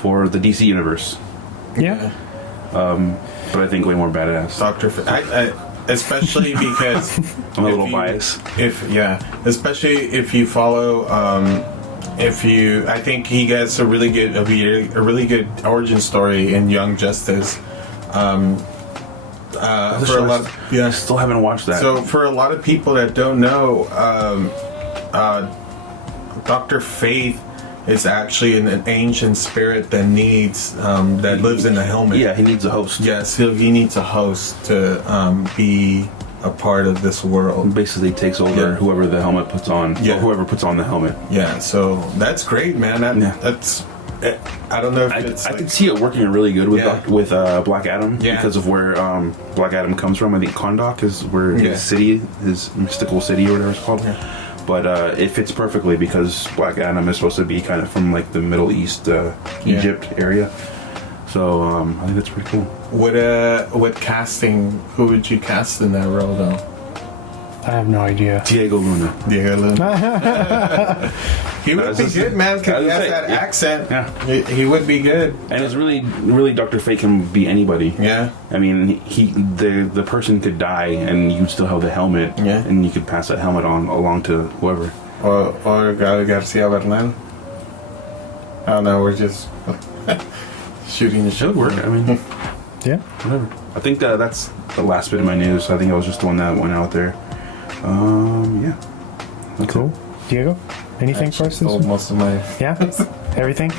for the DC universe. Yeah. But I think way more badass. Especially because I'm a little biased. Especially if you follow. I think he gets a really good origin story in Young Justice. For a lot of, I still haven't watched that. So for a lot of people that don't know, Dr. Fate is actually an ancient spirit that lives in a helmet. Yeah, he needs a host. Yes, he needs a host to be a part of this world. Basically takes over whoever the helmet puts on. Yeah. Or whoever puts on the helmet. Yeah, so that's great, man. That's I don't know if I could see it working really good with Black Adam Yeah. because of where Black Adam comes from. I think Kahndaq is where his city, his mystical city or whatever it's called. Yeah. But it fits perfectly because Black Adam is supposed to be kind of from like the Middle East, Egypt area. So I think that's pretty cool. What casting? Who would you cast in that role, though? I have no idea. Diego Luna. He would be good, man, because he has that accent. Yeah. He would be good. And it's really Dr. Fate can be anybody. Yeah. I mean, the person could die and you'd still have the helmet. Yeah. And you could pass that helmet along to whoever. Or Gael Garcia Bernal. I don't know, we're just shooting the shit. Should work. I mean, Yeah. whatever. I think that's the last bit of my news. I think I was just throwing that one out there. Yeah. That's Cool. it. Diego, anything for us this week? Most of my... Yeah? Everything?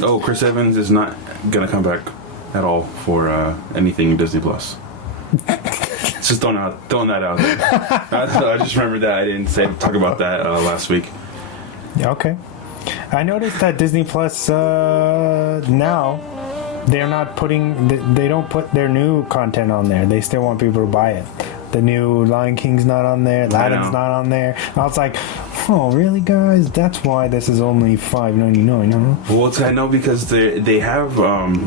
Oh, Chris Evans is not gonna come back at all for anything Disney Plus. Just throwing that out there. I just remembered that I didn't talk about that last week. Yeah, okay. I noticed that Disney Plus now they're not they don't put their new content on there. They still want people to buy it. The new Lion King's not on there. Aladdin's not on there. I was like, oh, really, guys? That's why this is only $5.99, huh? Well, I know because they have.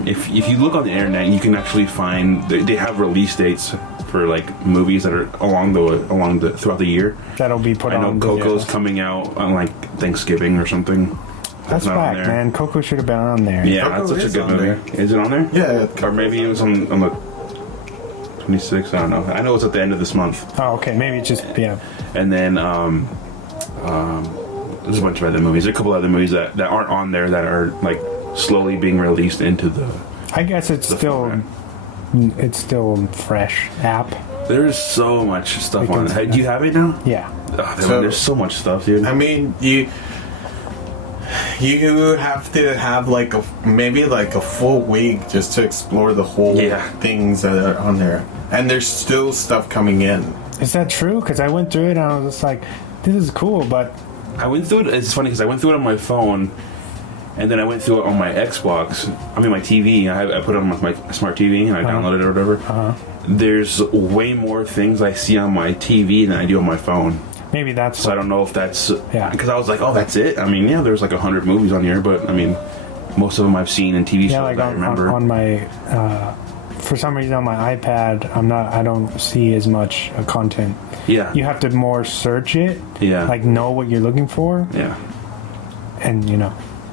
If you look on the internet, you can actually find they have release dates for like movies that are along the throughout the year. That'll be put on. I know Coco's coming out on like Thanksgiving or something. That's not back, man. Coco should have been on there. Yeah, Coco that's such a is good on movie. there. Is it on there? Yeah. Or maybe it was on the 26th. I don't know. I know it's at the end of this month. Oh, okay. Maybe it's just And then there's a bunch of other movies. There's a couple other movies that aren't on there that are like slowly being released into the. I guess it's still format. it's still fresh app. There's so much stuff on it. Hey, do you have it now? Yeah. There's so much stuff, dude. I mean, you have to have maybe a full week just to explore the whole things that are on there, and there's still stuff coming in. Is that true? Because I went through it and I was just like, this is cool, but I went through it. It's funny because I went through it on my phone, and then I went through it on my Xbox. I mean, my TV. I put it on my smart TV and I downloaded it or whatever. There's way more things I see on my TV than I do on my phone. maybe that's. So I don't know if that's because I was like, oh, that's it. I mean, yeah, there's like 100 movies on here, but I mean, most of them I've seen in TV shows. Yeah, like I remember. on my. For some reason on my iPad, I don't see as much content. Yeah. You have to more search it. Yeah. Like know what you're looking for. Yeah. And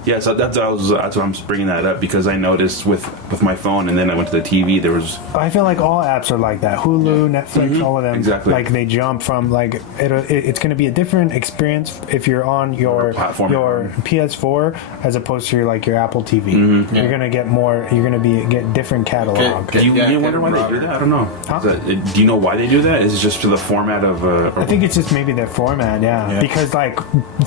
Yeah, so that's why I'm bringing that up because I noticed with my phone, and then I went to the TV. There was. I feel like all apps are like that. Hulu, Netflix, all of them. Exactly. Like they jump from it's going to be a different experience if you're on your PS4 as opposed to your Apple TV. Mm-hmm. You're going to get more. You're going to get different catalog. Do you wonder why they do that? I don't know. Huh? Do you know why they do that? Is it just for the format of? I think it's just maybe their format. Yeah. Because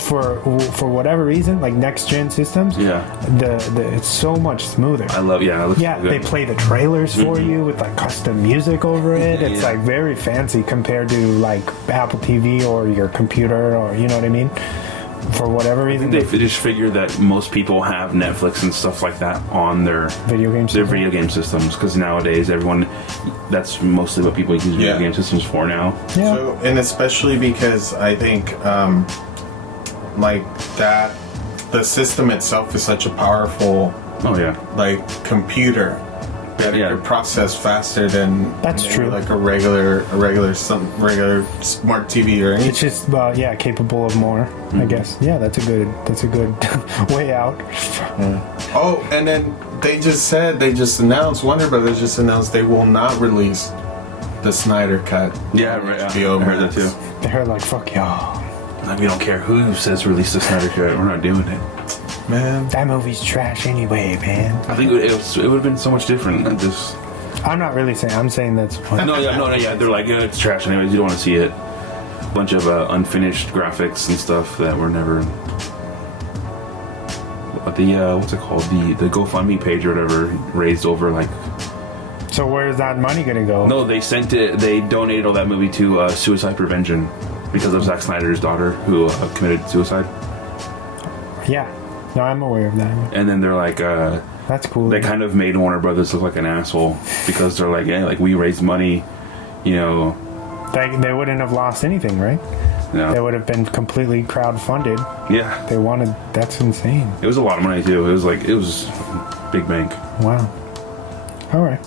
for whatever reason, next gen systems, the it's so much smoother. I love they play the trailers for you with custom music over it. It's very fancy compared to Apple TV or your computer, or you know what I mean. For whatever reason, they just figure that most people have Netflix and stuff like that on their video game systems because nowadays that's mostly what people use video game systems for now. Yeah. So, and especially because I think that the system itself is such a powerful computer better process faster than That's true. like a regular smart TV or anything. It's just capable of more, I guess. Yeah, that's a good way out. Oh, and then they just announced, Warner Brothers just announced they will not release the Snyder Cut. Yeah, right. I heard that too. They're like, fuck y'all. Like, we don't care who says release the Snyder Cut. We're not doing it. Man, that movie's trash anyway, man. I think it would have been so much different. I'm not really saying. I'm saying that's. No. They're like, it's trash anyways. You don't want to see it. Bunch of unfinished graphics and stuff that were never. What's it called? The GoFundMe page or whatever raised over like. So where's that money gonna go? No, they sent it. They donated all that movie to Suicide Prevention because of Zack Snyder's daughter who committed suicide. Yeah, no, I'm aware of that. And then they're like, that's cool. They kind of made Warner Brothers look like an asshole because they're like, yeah, like we raised money, you know. They wouldn't have lost anything, right? No. They would have been completely crowd-funded. Yeah. They wanted. That's insane. It was a lot of money too. It was big bank. Wow. All right.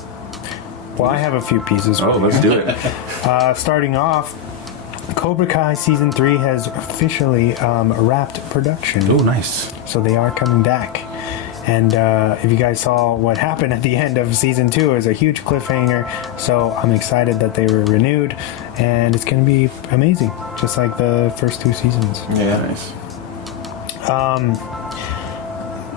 Well, I have a few pieces. Oh, let's do it. Starting off, Cobra Kai Season 3 has officially wrapped production. Oh, nice. So they are coming back. And if you guys saw what happened at the end of Season 2, it was a huge cliffhanger. So I'm excited that they were renewed. And it's going to be amazing, just like the first 2 seasons. Yeah, nice.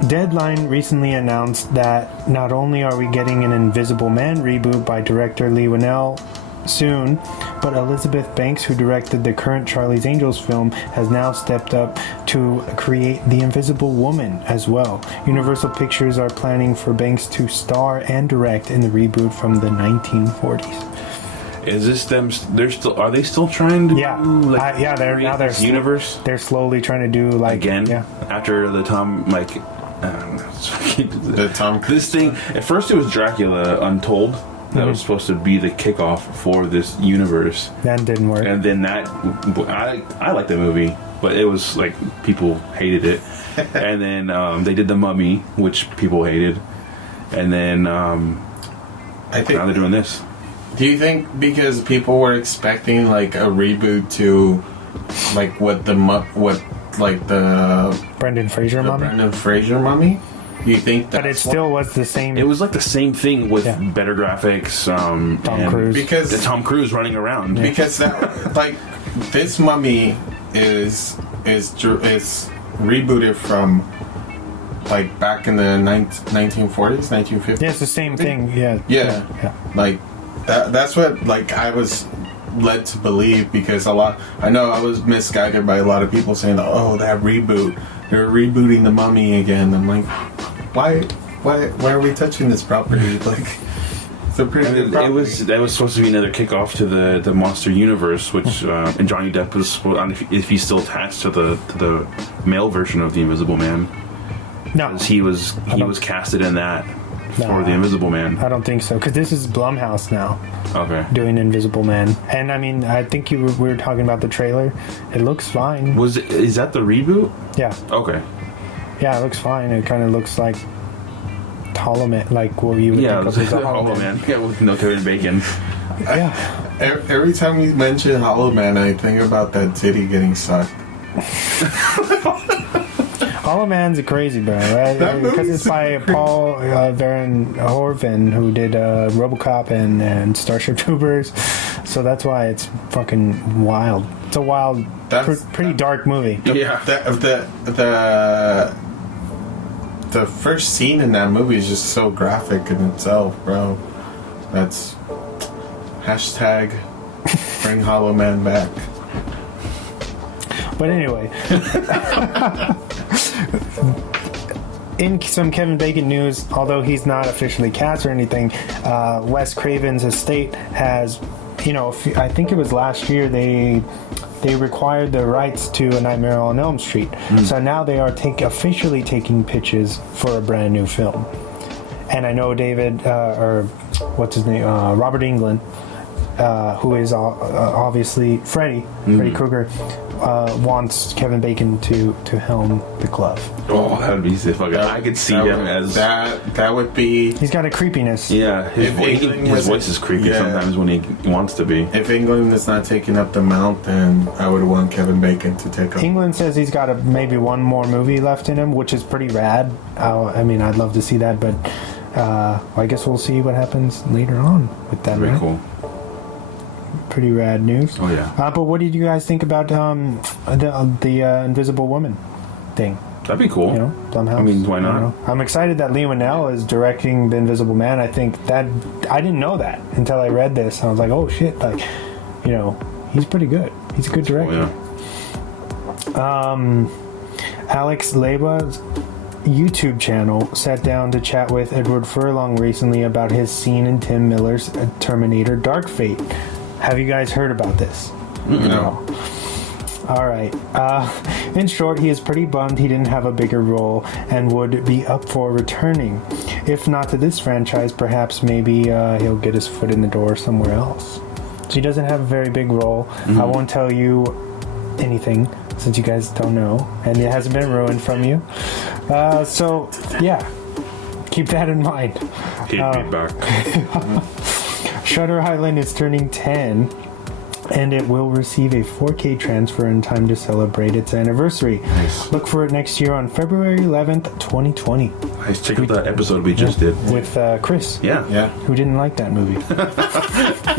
Deadline recently announced that not only are we getting an Invisible Man reboot by director Lee Winnell soon, but Elizabeth Banks, who directed the current Charlie's Angels film, has now stepped up to create The Invisible Woman as well. Universal Pictures are planning for Banks to star and direct in the reboot from the 1940s. Is this them? Are they still trying to? Yeah, they're universe. They're slowly trying to do again. Yeah. After the Tom the Tom Cruise this thing. At first, it was Dracula Untold. That was supposed to be the kickoff for this universe. That didn't work. And then I liked the movie, but it was like people hated it. And then they did The Mummy, which people hated. And then I think now they're doing this. Do you think because people were expecting like a reboot to like the Brendan Fraser Mummy? Brendan Fraser Mummy? Do you think that? But it still was the same. It was like the same thing with better graphics. Tom Cruise. Because Tom Cruise running around. Yeah. Because that, like, this Mummy is rebooted from like back in the 1940s, 1950s. Yeah, it's the same thing. Yeah. Like that's what like I was led to believe because I was misguided by a lot of people saying, oh, that reboot, they're rebooting The Mummy again. I'm like, why are we touching this property? Like, it's a pretty good property. That was supposed to be another kickoff to the Monster Universe, which and Johnny Depp was if he's still attached to the male version of the Invisible Man. No, he was casted in that for the Invisible Man. I don't think so because this is BLUMHOUSE now. Okay. Doing Invisible Man, and I mean, I think we were talking about the trailer. It looks fine. Is that the reboot? Yeah. Okay. Yeah, it looks fine. It kind of looks like Hollow Man, like what you would think of as a Hollow Man. Yeah, with no Kevin Bacon. Yeah. Every time you mention Hollow Man, I think about that titty getting sucked. Hollow Man's crazy, bro, right? Because it's by Paul Verhoeven, who did RoboCop and Starship Troopers. So that's why it's fucking wild. It's a wild, pretty dark movie. Yeah. The first scene in that movie is just so graphic in itself, bro. That's hashtag bring Hollow Man back. But anyway, in some Kevin Bacon news, although he's not officially cast or anything, Wes Craven's estate has, I think it was last year they required the rights to A Nightmare on Elm Street. So now they are officially taking pitches for a brand new film. And I know Robert Englund who is obviously Freddy Krueger, wants Kevin Bacon to helm the club. Oh, that would be sick. I could see him as that would be. He's got a creepiness. Yeah, his voice is creepy sometimes when he wants to be. If England is not taking up the mount, then I would want Kevin Bacon to take up. England says he's got maybe one more movie left in him, which is pretty rad. I mean, I'd love to see that, but I guess we'll see what happens later on with that. Very cool. Pretty rad news. Oh yeah. But what did you guys think about the Invisible Woman thing? That'd be cool. You know, BLUMHOUSE. I mean, why not? I'm excited that Lee Winnell is directing The Invisible Man. I think that I didn't know that until I read this. I was like, oh shit! Like, you know, he's pretty good. He's a good director. Oh, yeah. Alex Leba's YouTube channel sat down to chat with Edward Furlong recently about his scene in Tim Miller's Terminator Dark Fate. Have you guys heard about this? No. All right. In short, he is pretty bummed he didn't have a bigger role and would be up for returning. If not to this franchise, perhaps maybe he'll get his foot in the door somewhere else. So he doesn't have a very big role. I won't tell you anything since you guys don't know, and it hasn't been ruined from you. So, yeah. Keep that in mind. He'd be back. Shutter Island is turning 10, and it will receive a 4K transfer in time to celebrate its anniversary. Nice. Look for it next year on February 11th, 2020. Nice. Check out that episode we just did. With Chris. Yeah. Who didn't like that movie.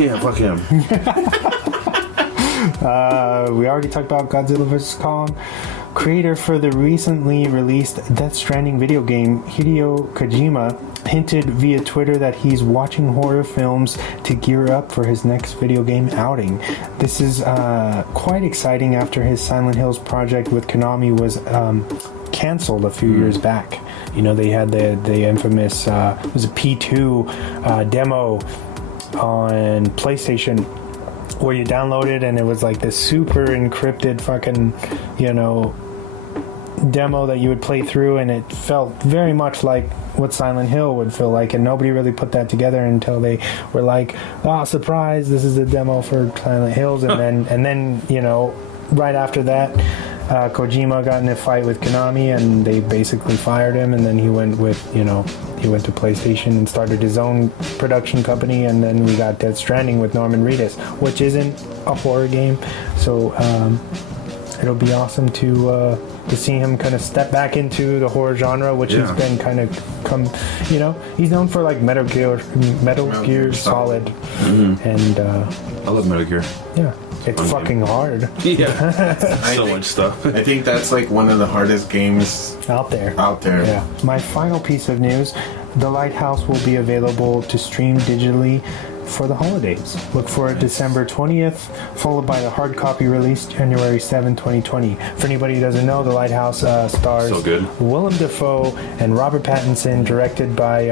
Yeah, fuck him. We already talked about Godzilla vs. Kong. Creator for the recently released Death Stranding video game, Hideo Kojima, hinted via Twitter that he's watching horror films to gear up for his next video game outing. This is quite exciting after his Silent Hills project with Konami was canceled a few years back. You know, they had the infamous it was a P2 demo on PlayStation where you download it and it was like this super encrypted fucking, you know, demo that you would play through, and it felt very much like what Silent Hill would feel like, and nobody really put that together until they were like, oh, surprise, this is a demo for Silent Hills. And then you know, right after that, Kojima got in a fight with Konami and they basically fired him, and then he went to PlayStation and started his own production company, and then we got Death Stranding with Norman Reedus, which isn't a horror game, so it'll be awesome to see him kind of step back into the horror genre, which has been kind of you know, he's known for like Metal Gear Solid, and I love Metal Gear. Yeah. It's fucking hard. Yeah. So much stuff. I think that's like one of the hardest games out there. Yeah. My final piece of news, The Lighthouse will be available to stream digitally for the holidays. Look for it December 20th, followed by the hard copy release January 7, 2020. For anybody who doesn't know, The Lighthouse stars So good. Willem Dafoe and Robert Pattinson, directed by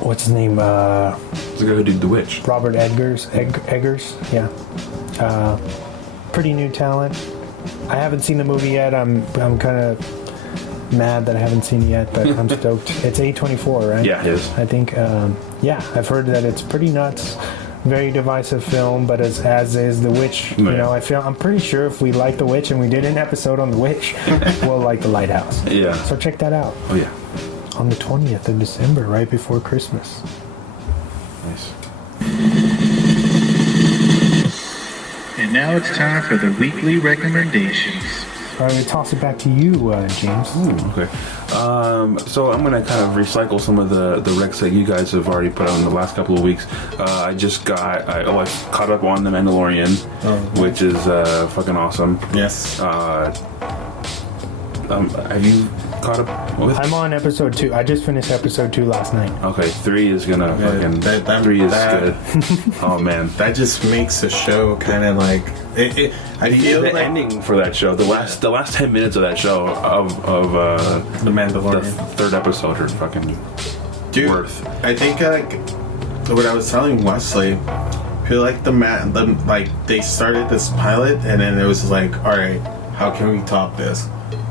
what's his name? It's the guy who did The Witch. Robert Eggers, yeah. Pretty new talent. I haven't seen the movie yet. I'm kind of mad that I haven't seen it yet, but I'm stoked. It's A24, right? Yeah, it is. I think, I've heard that it's pretty nuts. Very divisive film, but as is The Witch. Oh, you know, I'm pretty sure if we like The Witch and we did an episode on The Witch, we'll like The Lighthouse. Yeah. So check that out. Oh yeah. On the 20th of December, right before Christmas. Nice. And now it's time for the weekly recommendations. All right, we toss it back to you, James. Okay. So I'm gonna kind of recycle some of the recs that you guys have already put out in the last couple of weeks. I caught up on The Mandalorian, which is fucking awesome. Yes. Have you caught up with? I'm on episode 2. I just finished episode 2 last night. Okay, 3 is gonna fucking. 3 is good. Oh man, that just makes the show kind of like it. I feel the like ending for that show, the last 10 minutes of that show of The Mandalorian, the third episode are fucking worth. I think like what I was telling Wesley, I feel like they started this pilot and then it was like, all right, how can we top this?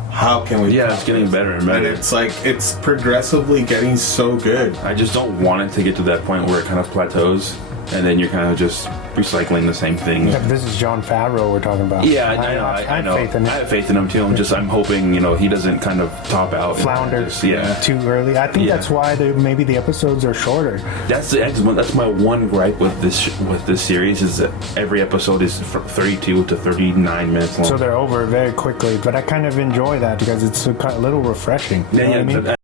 How can we? Yeah, it's getting better and better. And it's like it's progressively getting so good. I just don't want it to get to that point where it kind of plateaus. and then you're kind of just recycling the same thing. Except this is Jon Favreau we're talking about. Yeah, I know. I have faith in him too. I'm hoping he doesn't kind of top out, flounder yeah, too early. I think that's why maybe the episodes are shorter. That's my one gripe with this series is that every episode is 32 to 39 minutes long. So they're over very quickly, but I kind of enjoy that because it's a little refreshing. You know what I mean?